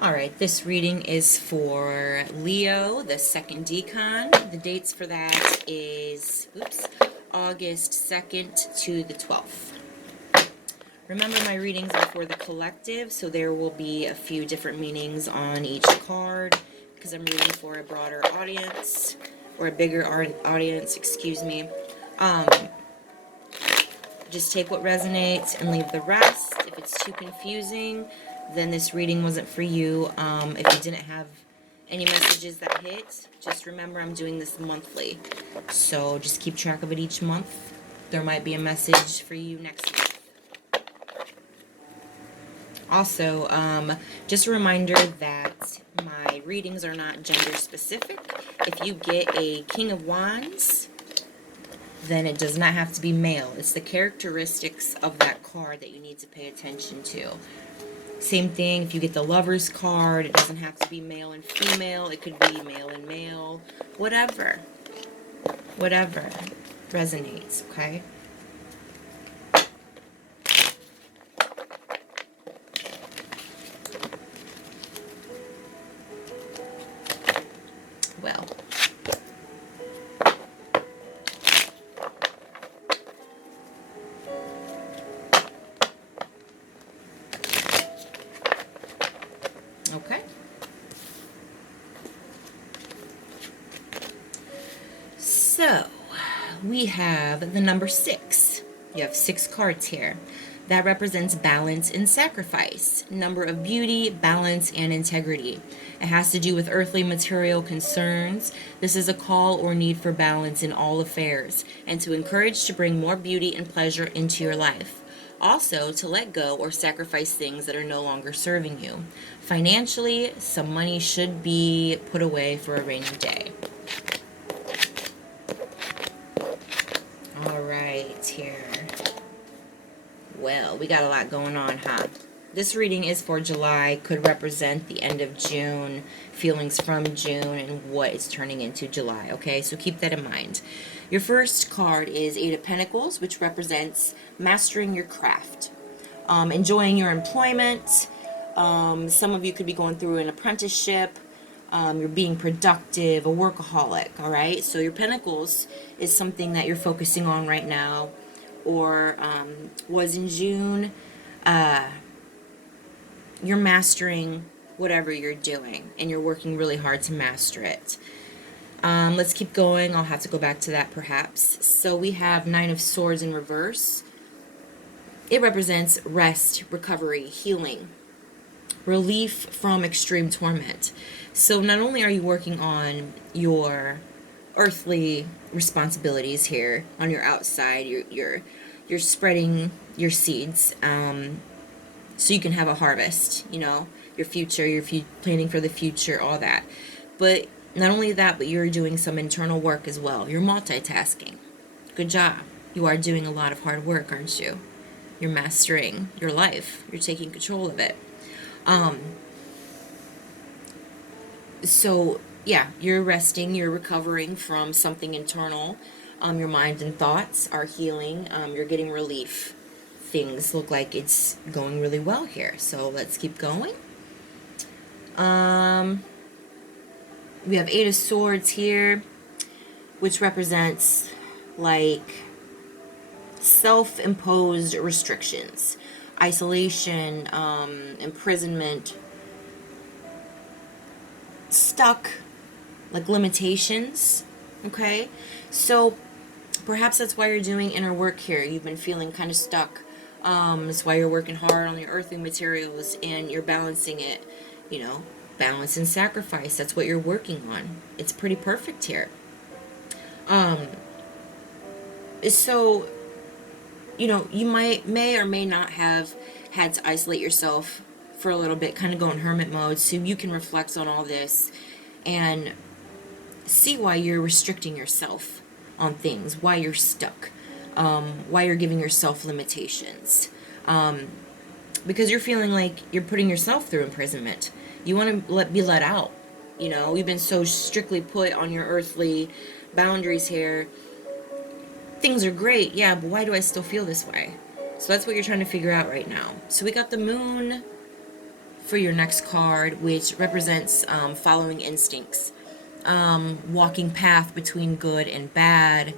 Alright, this reading is for Leo, the second decan. The dates for that is, August 2nd to the 12th. Remember, my readings are for the collective, so there will be a few different meanings on each card because I'm reading for a broader audience, or a bigger audience, excuse me. Just take what resonates and leave the rest. If it's too confusing, then this reading wasn't for you. If you didn't have any messages that hit, just remember I'm doing this monthly. So just keep track of it each month. There might be a message for you next month. Also, just a reminder that my readings are not gender specific. If you get a King of Wands, then it does not have to be male. It's the characteristics of that card that you need to pay attention to. Same thing, if you get the Lover's card, it doesn't have to be male and female. It could be male and male. Whatever resonates, okay? Well, okay. So, we have the number 6. You have 6 cards here. That represents balance and sacrifice, number of beauty, balance, and integrity. It has to do with earthly material concerns. This is a call or need for balance in all affairs, and to encourage to bring more beauty and pleasure into your life. Also, to let go or sacrifice things that are no longer serving you. Financially, some money should be put away for a rainy day. Alright, here. Well, we got a lot going on, huh? This reading is for July, could represent the end of June, feelings from June, and what is turning into July, okay? So keep that in mind. Your first card is Eight of Pentacles, which represents mastering your craft, enjoying your employment. Some of you could be going through an apprenticeship. You're being productive, a workaholic, all right? So your Pentacles is something that you're focusing on right now, or was in June. You're mastering whatever you're doing, and you're working really hard to master it. Let's keep going. I'll have to go back to that perhaps. So we have Nine of Swords in reverse. It represents rest, recovery, healing, relief from extreme torment. So not only are you working on your earthly responsibilities here on your outside, you're spreading your seeds, so you can have a harvest, you know, your future, planning for the future, all that. But not only that, but you're doing some internal work as well. You're multitasking. Good job. You are doing a lot of hard work, aren't you? You're mastering your life. You're taking control of it. So yeah, you're resting, you're recovering from something internal. Your mind and thoughts are healing. You're getting relief. Things look like it's going really well here. So let's keep going. We have Eight of Swords here, which represents like self-imposed restrictions, isolation, imprisonment, stuck, like limitations, okay? So perhaps that's why you're doing inner work here. You've been feeling kind of stuck. That's why you're working hard on your earthly materials, and you're balancing it, you know, balance and sacrifice. That's what you're working on. It's pretty perfect here. So, you know, you may or may not have had to isolate yourself for a little bit, kind of go in hermit mode, so you can reflect on all this and see why you're restricting yourself on things, why you're stuck, why you're giving yourself limitations, because you're feeling like you're putting yourself through imprisonment. You want to be let out. You know, you've been so strictly put on your earthly boundaries here. Things are great, yeah, but why do I still feel this way? So that's what you're trying to figure out right now. So we got the Moon for your next card, which represents following instincts, walking path between good and bad,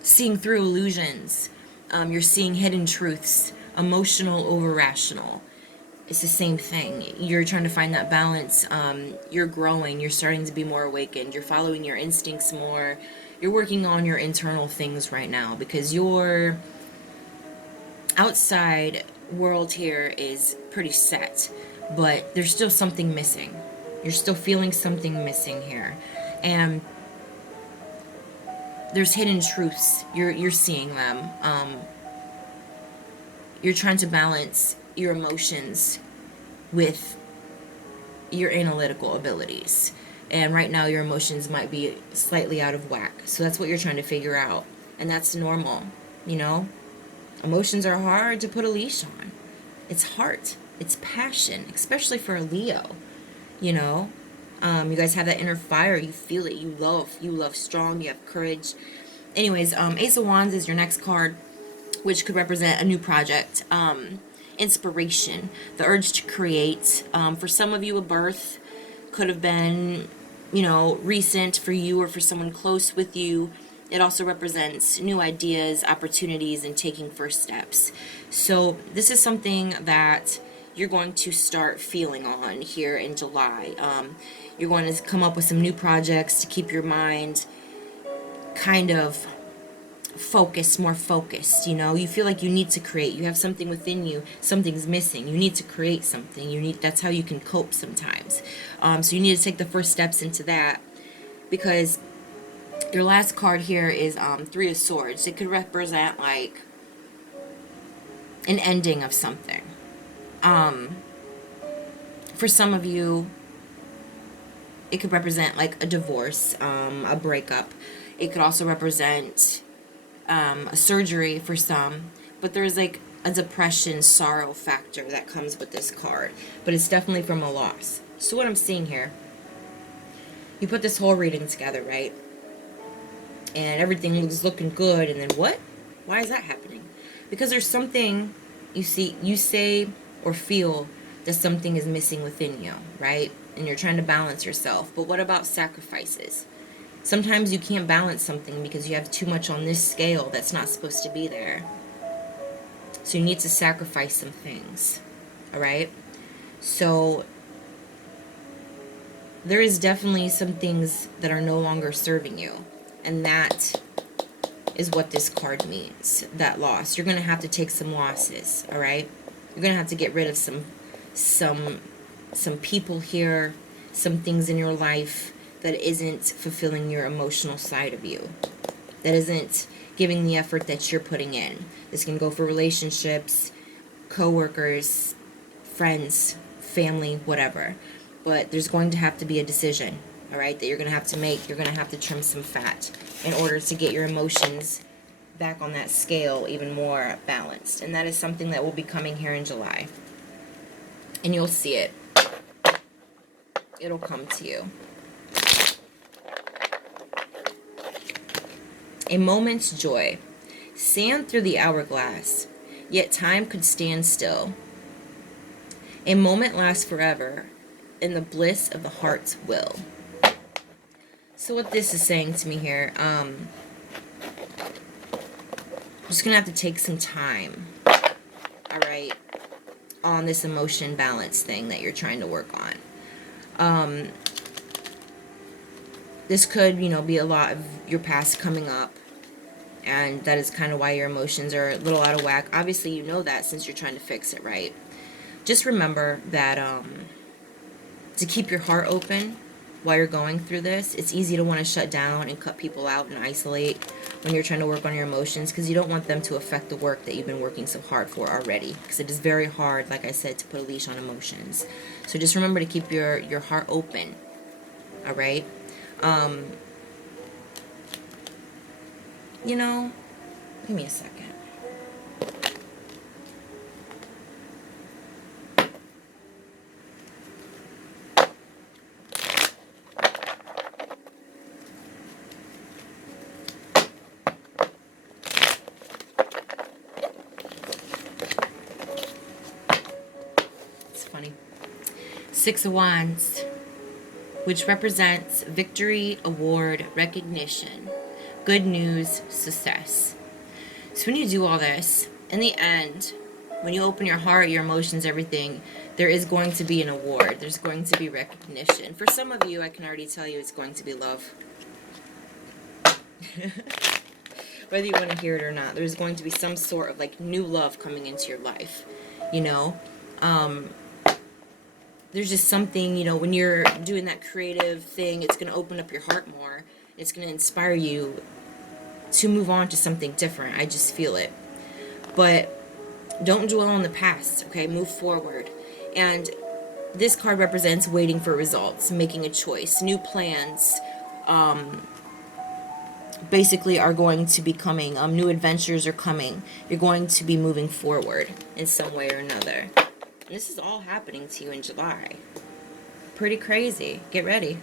seeing through illusions. You're seeing hidden truths, emotional over rational. It's the same thing. You're trying to find that balance. You're growing. You're starting to be more awakened. You're following your instincts more. You're working on your internal things right now because your outside world here is pretty set, but there's still something missing. You're still feeling something missing here. And there's hidden truths. You're seeing them. You're trying to balance your emotions with your analytical abilities. And right now your emotions might be slightly out of whack. So that's what you're trying to figure out. And that's normal, you know? Emotions are hard to put a leash on. It's heart. It's passion, especially for a Leo, you know? You guys have that inner fire. You feel it. You love strong. You have courage. Anyways, Ace of Wands is your next card, which could represent a new project, inspiration, the urge to create. For some of you, a birth could have been, you know, recent for you or for someone close with you. It also represents new ideas, opportunities, and taking first steps. So this is something that you're going to start feeling on here in July. You're going to come up with some new projects to keep your mind kind of focused, more focused, you know? You feel like you need to create. You have something within you. Something's missing. You need to create something. That's how you can cope sometimes. So you need to take the first steps into that, because your last card here is Three of Swords. It could represent like an ending of something. For some of you, it could represent like a divorce, a breakup. It could also represent a surgery for some. But there's like a depression, sorrow factor that comes with this card. But it's definitely from a loss. So what I'm seeing here, you put this whole reading together, right? And everything was looking good, and then what? Why is that happening? Because there's something you say or feel that something is missing within you, right? And you're trying to balance yourself. But what about sacrifices? Sometimes you can't balance something because you have too much on this scale that's not supposed to be there. So you need to sacrifice some things, all right? So there is definitely some things that are no longer serving you. And that is what this card means, that loss. You're going to have to take some losses, all right? You're going to have to get rid of some people here, some things in your life that isn't fulfilling your emotional side of you, that isn't giving the effort that you're putting in. This can go for relationships, co-workers, friends, family, whatever. But there's going to have to be a decision, all right, that you're going to have to make. You're going to have to trim some fat in order to get your emotions back on that scale even more balanced. And that is something that will be coming here in July. And you'll see it. It'll come to you. A moment's joy. Sand through the hourglass, yet time could stand still. A moment lasts forever in the bliss of the heart's will. So what this is saying to me here, I'm just going to have to take some time, alright, on this emotion balance thing that you're trying to work on. This could, be a lot of your past coming up, and that is kind of why your emotions are a little out of whack. Obviously, you know that since you're trying to fix it, right? Just remember that to keep your heart open while you're going through this. It's easy to want to shut down and cut people out and isolate when you're trying to work on your emotions, because you don't want them to affect the work that you've been working so hard for already, because it is very hard, like I said, to put a leash on emotions. So just remember to keep your heart open, all right? Give me a second. Six of Wands, which represents victory, award, recognition, good news, success. So when you do all this, in the end, when you open your heart, your emotions, everything, there is going to be an award. There's going to be recognition. For some of you, I can already tell you it's going to be love. Whether you want to hear it or not, there's going to be some sort of like new love coming into your life, you know? There's just something, you know, when you're doing that creative thing, it's going to open up your heart more. It's going to inspire you to move on to something different. I just feel it. But don't dwell on the past, okay? Move forward. And this card represents waiting for results, making a choice. New plans basically are going to be coming. New adventures are coming. You're going to be moving forward in some way or another. And this is all happening to you in July. Pretty crazy. Get ready.